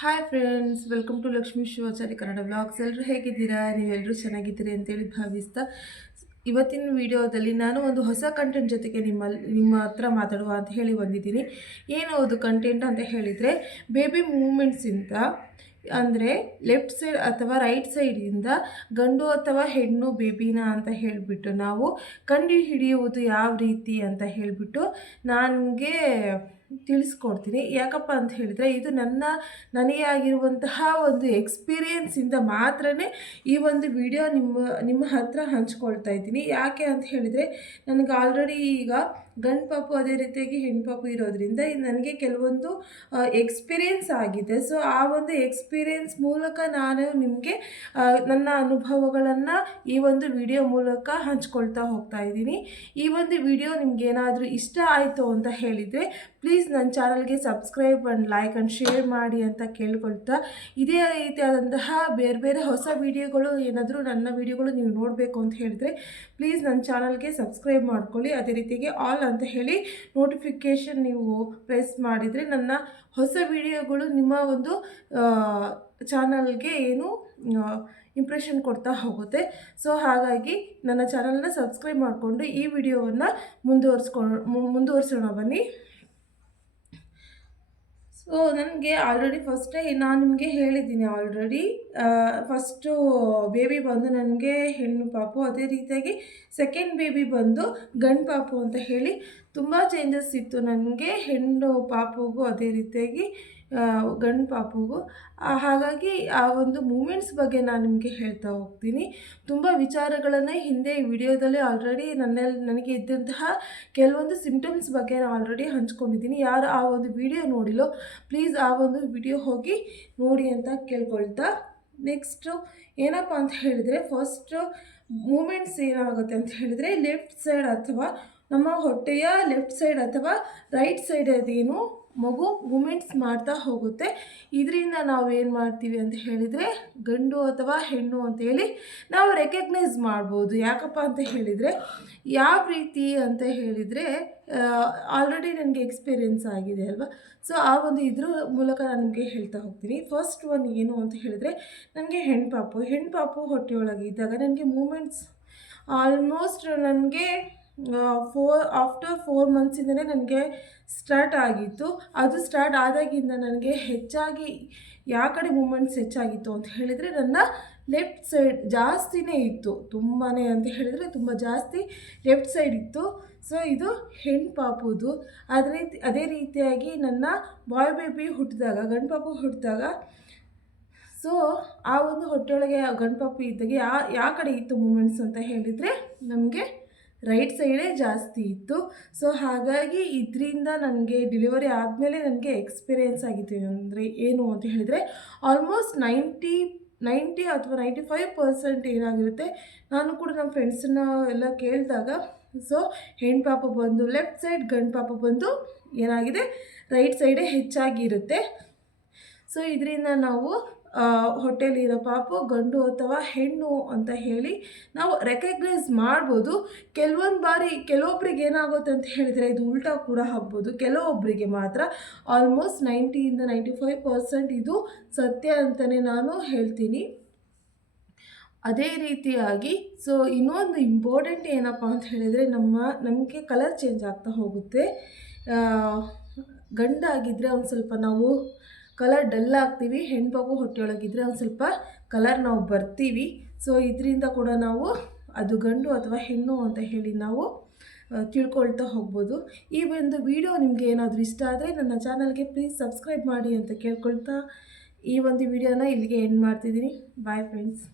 Hi friends, welcome to Lakshmi Shivachari Kannada vlogs. ಎಲ್ಲರೂ ಹೇಗಿದ್ದೀರಾ? ನೀವೆಲ್ಲರೂ ಚೆನ್ನಾಗಿದ್ದೀರಿ ಅಂತೇಳಿ ಭಾವಿಸ್ತಾ ಇವತ್ತಿನ ವಿಡಿಯೋದಲ್ಲಿ ನಾನು ಒಂದು ಹೊಸ ಕಂಟೆಂಟ್ ಜೊತೆಗೆ ನಿಮ್ಮ ಹತ್ರ ಮಾತಾಡುವ ಅಂತ ಹೇಳಿ ಬಂದಿದ್ದೀನಿ. ಏನು ಅದು ಕಂಟೆಂಟ್ ಅಂತ ಹೇಳಿದರೆ, ಬೇಬಿ ಮೂಮೆಂಟ್ಸಿಂದ ಅಂದರೆ ಲೆಫ್ಟ್ ಸೈಡ್ ಅಥವಾ ರೈಟ್ ಸೈಡಿಂದ ಗಂಡು ಅಥವಾ ಹೆಣ್ಣು ಬೇಬಿನ ಅಂತ ಹೇಳಿಬಿಟ್ಟು ನಾವು ಕಂಡು ಹಿಡಿಯುವುದು ಯಾವ ರೀತಿ ಅಂತ ಹೇಳಿಬಿಟ್ಟು ನನಗೆ ತಿಳಿಸ್ಕೊಡ್ತೀನಿ. ಯಾಕಪ್ಪ ಅಂತ ಹೇಳಿದರೆ, ಇದು ನನಗೆ ಆಗಿರುವಂತಹ ಒಂದು ಎಕ್ಸ್ಪೀರಿಯೆನ್ಸಿಂದ ಮಾತ್ರನೇ ಈ ಒಂದು ವಿಡಿಯೋ ನಿಮ್ಮ ಹತ್ರ ಹಂಚ್ಕೊಳ್ತಾ ಇದ್ದೀನಿ. ಯಾಕೆ ಅಂತ ಹೇಳಿದರೆ, ನನಗೆ ಆಲ್ರೆಡಿ ಈಗ ಗಂಡು ಪಾಪು ಅದೇ ರೀತಿಯಾಗಿ ಹೆಣ್ಣು ಪಾಪು ಇರೋದ್ರಿಂದ ನನಗೆ ಕೆಲವೊಂದು ಎಕ್ಸ್ಪೀರಿಯೆನ್ಸ್ ಆಗಿದೆ. ಸೊ ಆ ಒಂದು ಎಕ್ಸ್ಪೀರಿಯೆನ್ಸ್ ಮೂಲಕ ನಾನು ನಿಮಗೆ ನನ್ನ ಅನುಭವಗಳನ್ನು ಈ ಒಂದು ವಿಡಿಯೋ ಮೂಲಕ ಹಂಚ್ಕೊಳ್ತಾ ಹೋಗ್ತಾ ಇದ್ದೀನಿ. ಈ ಒಂದು ವಿಡಿಯೋ ನಿಮಗೇನಾದರೂ ಇಷ್ಟ ಆಯಿತು ಅಂತ ಹೇಳಿದರೆ ಪ್ಲೀಸ್ ನನ್ನ ಚಾನಲ್ಗೆ subscribe and like and share ಮಾಡಿ ಅಂತ ಕೇಳ್ಕೊಳ್ತಾ, ಇದೇ ರೀತಿಯಾದಂತಹ ಬೇರೆ ಹೊಸ ವಿಡಿಯೋಗಳು ಏನಾದರೂ ನನ್ನ ವಿಡಿಯೋಗಳು ನೀವು ನೋಡಬೇಕು ಅಂತ ಹೇಳಿದರೆ ಪ್ಲೀಸ್ ನನ್ನ ಚಾನಲ್ಗೆ ಸಬ್ಸ್ಕ್ರೈಬ್ ಮಾಡ್ಕೊಳ್ಳಿ. ಅದೇ ರೀತಿಯಾಗಿ ಆಲ್ ಅಂತ ಹೇಳಿ ನೋಟಿಫಿಕೇಷನ್ ನೀವು ಪ್ರೆಸ್ ಮಾಡಿದರೆ ನನ್ನ ಹೊಸ ವಿಡಿಯೋಗಳು ನಿಮ್ಮ ಒಂದು ಚಾನಲ್ಗೆ ಇಂಪ್ರೆಷನ್ ಕೊಡ್ತಾ ಹೋಗುತ್ತೆ. ಸೊ ಹಾಗಾಗಿ ನನ್ನ ಚಾನಲ್ನ ಸಬ್ಸ್ಕ್ರೈಬ್ ಮಾಡಿಕೊಂಡು ಈ ವಿಡಿಯೋವನ್ನು ಮುಂದುವರಿಸೋಣ ಬನ್ನಿ. ಸೊ ನನಗೆ ಆಲ್ರೆಡಿ ಫಸ್ಟೇ ನಾನು ನಿಮಗೆ ಹೇಳಿದ್ದೀನಿ ಆಲ್ರೆಡಿ. ಫಸ್ಟು ಬೇಬಿ ಬಂದು ನನಗೆ ಹೆಣ್ಣು ಪಾಪು, ಅದೇ ರೀತಿಯಾಗಿ ಸೆಕೆಂಡ್ ಬೇಬಿ ಬಂದು ಗಂಡು ಪಾಪು ಅಂತ ಹೇಳಿ ತುಂಬ ಚೇಂಜಸ್ ಇತ್ತು ನನಗೆ, ಹೆಣ್ಣು ಪಾಪುಗೂ ಅದೇ ರೀತಿಯಾಗಿ ಗಂಡು ಪಾಪುಗೂ. ಹಾಗಾಗಿ ಆ ಒಂದು ಮೂಮೆಂಟ್ಸ್ ಬಗ್ಗೆ ನಾನು ನಿಮಗೆ ಹೇಳ್ತಾ ಹೋಗ್ತೀನಿ. ತುಂಬ ವಿಚಾರಗಳನ್ನು ಹಿಂದೆ ಈ ವಿಡಿಯೋದಲ್ಲಿ ಆಲ್ರೆಡಿ ನನಗೆ ಇದ್ದಂತಹ ಕೆಲವೊಂದು ಸಿಂಪ್ಟಮ್ಸ್ ಬಗ್ಗೆ ನಾನು ಆಲ್ರೆಡಿ ಹಂಚ್ಕೊಂಡಿದ್ದೀನಿ. ಯಾರು ಆ ಒಂದು ವಿಡಿಯೋ ನೋಡಿಲ್ಲೋ ಪ್ಲೀಸ್ ಆ ಒಂದು ವಿಡಿಯೋ ಹೋಗಿ ನೋಡಿ ಅಂತ ಕೇಳ್ಕೊಳ್ತಾ, ನೆಕ್ಸ್ಟು ಏನಪ್ಪ ಅಂತ ಹೇಳಿದರೆ, ಫಸ್ಟು ಮೂಮೆಂಟ್ಸ್ ಏನಾಗುತ್ತೆ ಅಂತ ಹೇಳಿದರೆ, ಲೆಫ್ಟ್ ಸೈಡ್ ಅಥವಾ ನಮ್ಮ ಹೊಟ್ಟೆಯ ಲೆಫ್ಟ್ ಸೈಡ್ ಅಥವಾ ರೈಟ್ ಸೈಡ್ ಅದೇನು ಮಗು ಮೂಮೆಂಟ್ಸ್ ಮಾಡ್ತಾ ಹೋಗುತ್ತೆ. ಇದರಿಂದ ನಾವು ಏನು ಮಾಡ್ತೀವಿ ಅಂತ ಹೇಳಿದರೆ, ಗಂಡು ಅಥವಾ ಹೆಣ್ಣು ಅಂತೇಳಿ ನಾವು ರೆಕಗ್ನೈಸ್ ಮಾಡ್ಬೋದು. ಯಾಕಪ್ಪ ಅಂತ ಹೇಳಿದರೆ, ಯಾವ ರೀತಿ ಅಂತ ಹೇಳಿದರೆ, ಆಲ್ರೆಡಿ ನನಗೆ ಎಕ್ಸ್ಪೀರಿಯೆನ್ಸ್ ಆಗಿದೆ ಅಲ್ವಾ. ಸೊ ಆ ಒಂದು ಇದ್ರ ಮೂಲಕ ನಾನು ನಿಮಗೆ ಹೇಳ್ತಾ ಹೋಗ್ತೀನಿ. ಫಸ್ಟ್ ಒನ್ ಏನು ಅಂತ ಹೇಳಿದರೆ, ನನಗೆ ಹೆಣ್ಣು ಪಾಪು ಹೊಟ್ಟೆಯೊಳಗೆ ಇದ್ದಾಗ ನನಗೆ ಮೂಮೆಂಟ್ಸ್ ಆಲ್ಮೋಸ್ಟ್ ನನಗೆ ಆಫ್ಟರ್ 4 ಮಂತ್ಸಿಂದಲೇ ನನಗೆ ಸ್ಟಾರ್ಟ್ ಆಗಿತ್ತು. ಅದು ಸ್ಟಾರ್ಟ್ ಆದಾಗಿಂದ ನನಗೆ ಹೆಚ್ಚಾಗಿ ಯಾವ ಕಡೆ ಮೂಮೆಂಟ್ಸ್ ಹೆಚ್ಚಾಗಿತ್ತು ಅಂತ ಹೇಳಿದರೆ, ನನ್ನ ಲೆಫ್ಟ್ ಸೈಡ್ ಜಾಸ್ತಿನೇ ಇತ್ತು. ತುಂಬಾ ಅಂತ ಹೇಳಿದರೆ ತುಂಬ ಜಾಸ್ತಿ ಲೆಫ್ಟ್ ಸೈಡ್ ಇತ್ತು. ಸೊ ಇದು ಹೆಣ್ಣು ಪಾಪುದು. ಅದೇ ರೀತಿಯಾಗಿ ನನ್ನ ಬಾಯ್ ಬೇಬಿ ಹುಟ್ಟಿದಾಗ, ಗಂಡು ಪಾಪು ಹುಟ್ಟಿದಾಗ, ಸೊ ಆ ಒಂದು ಹೊಟ್ಟೆಯೊಳಗೆ ಗಂಡು ಪಾಪು ಇದ್ದಾಗ ಯಾವ ಕಡೆ ಇತ್ತು ಮೂಮೆಂಟ್ಸ್ ಅಂತ ಹೇಳಿದರೆ, ನಮಗೆ ರೈಟ್ ಸೈಡೇ ಜಾಸ್ತಿ ಇತ್ತು. ಸೊ ಹಾಗಾಗಿ ಇದರಿಂದ ನನಗೆ ಡೆಲಿವರಿ ಆದಮೇಲೆ ನನಗೆ ಎಕ್ಸ್ಪೀರಿಯೆನ್ಸ್ ಆಗಿತ್ತು. ಅಂದರೆ ಏನು ಅಂತ ಹೇಳಿದರೆ, ಆಲ್ಮೋಸ್ಟ್ 90 ಅಥವಾ 95% ಏನಾಗಿರುತ್ತೆ, ನಾನು ಕೂಡ ನಮ್ಮ ಫ್ರೆಂಡ್ಸನ್ನ ಎಲ್ಲ ಕೇಳಿದಾಗ, ಸೊ ಹೆಣ್ಣು ಪಾಪ ಬಂದು ಲೆಫ್ಟ್ ಸೈಡ್, ಗಂಡು ಪಾಪ ಬಂದು ಏನಾಗಿದೆ ರೈಟ್ ಸೈಡೇ ಹೆಚ್ಚಾಗಿರುತ್ತೆ. ಸೊ ಇದರಿಂದ ನಾವು ಹೊಟ್ಟೆಯಲ್ಲಿರೋ ಪಾಪು ಗಂಡು ಅಥವಾ ಹೆಣ್ಣು ಅಂತ ಹೇಳಿ ನಾವು ರೆಕಗ್ನೈಸ್ ಮಾಡ್ಬೋದು. ಕೆಲವೊಂದು ಬಾರಿ ಕೆಲವೊಬ್ರಿಗೆ ಏನಾಗುತ್ತೆ ಅಂತ ಹೇಳಿದರೆ, ಇದು ಉಲ್ಟಾ ಕೂಡ ಆಗ್ಬೋದು. ಕೆಲವೊಬ್ಬರಿಗೆ ಮಾತ್ರ ಆಲ್ಮೋಸ್ಟ್ 90ಇಂದ 95% ಇದು ಸತ್ಯ ಅಂತಲೇ ನಾನು ಹೇಳ್ತೀನಿ. ಅದೇ ರೀತಿಯಾಗಿ ಸೊ ಇನ್ನೊಂದು ಇಂಪಾರ್ಟೆಂಟ್ ಏನಪ್ಪ ಅಂತ ಹೇಳಿದರೆ, ನಮಗೆ ಕಲರ್ ಚೇಂಜ್ ಆಗ್ತಾ ಹೋಗುತ್ತೆ. ಗಂಡಾಗಿದ್ದರೆ ಒಂದು ಸ್ವಲ್ಪ ನಾವು ಕಲರ್ ಡಲ್ ಆಗ್ತೀವಿ, ಹೆಣ್ಣು ಪಾಪು ಹೊಟ್ಟೆಯೊಳಗಿದ್ರೆ ಒಂದು ಸ್ವಲ್ಪ ಕಲರ್ ನಾವು ಬರ್ತೀವಿ. ಸೊ ಇದರಿಂದ ಕೂಡ ನಾವು ಅದು ಗಂಡು ಅಥವಾ ಹೆಣ್ಣು ಅಂತ ಹೇಳಿ ನಾವು ತಿಳ್ಕೊಳ್ತಾ ಹೋಗ್ಬೋದು. ಈ ಒಂದು ವಿಡಿಯೋ ನಿಮಗೆ ಏನಾದರೂ ಇಷ್ಟ ಆದರೆ ನನ್ನ ಚಾನಲ್ಗೆ ಪ್ಲೀಸ್ ಸಬ್ಸ್ಕ್ರೈಬ್ ಮಾಡಿ ಅಂತ ಕೇಳ್ಕೊಳ್ತಾ ಈ ಒಂದು ವಿಡಿಯೋನ ಇಲ್ಲಿಗೆ ಎಂಡ್ ಮಾಡ್ತಿದ್ದೀನಿ. Bye friends.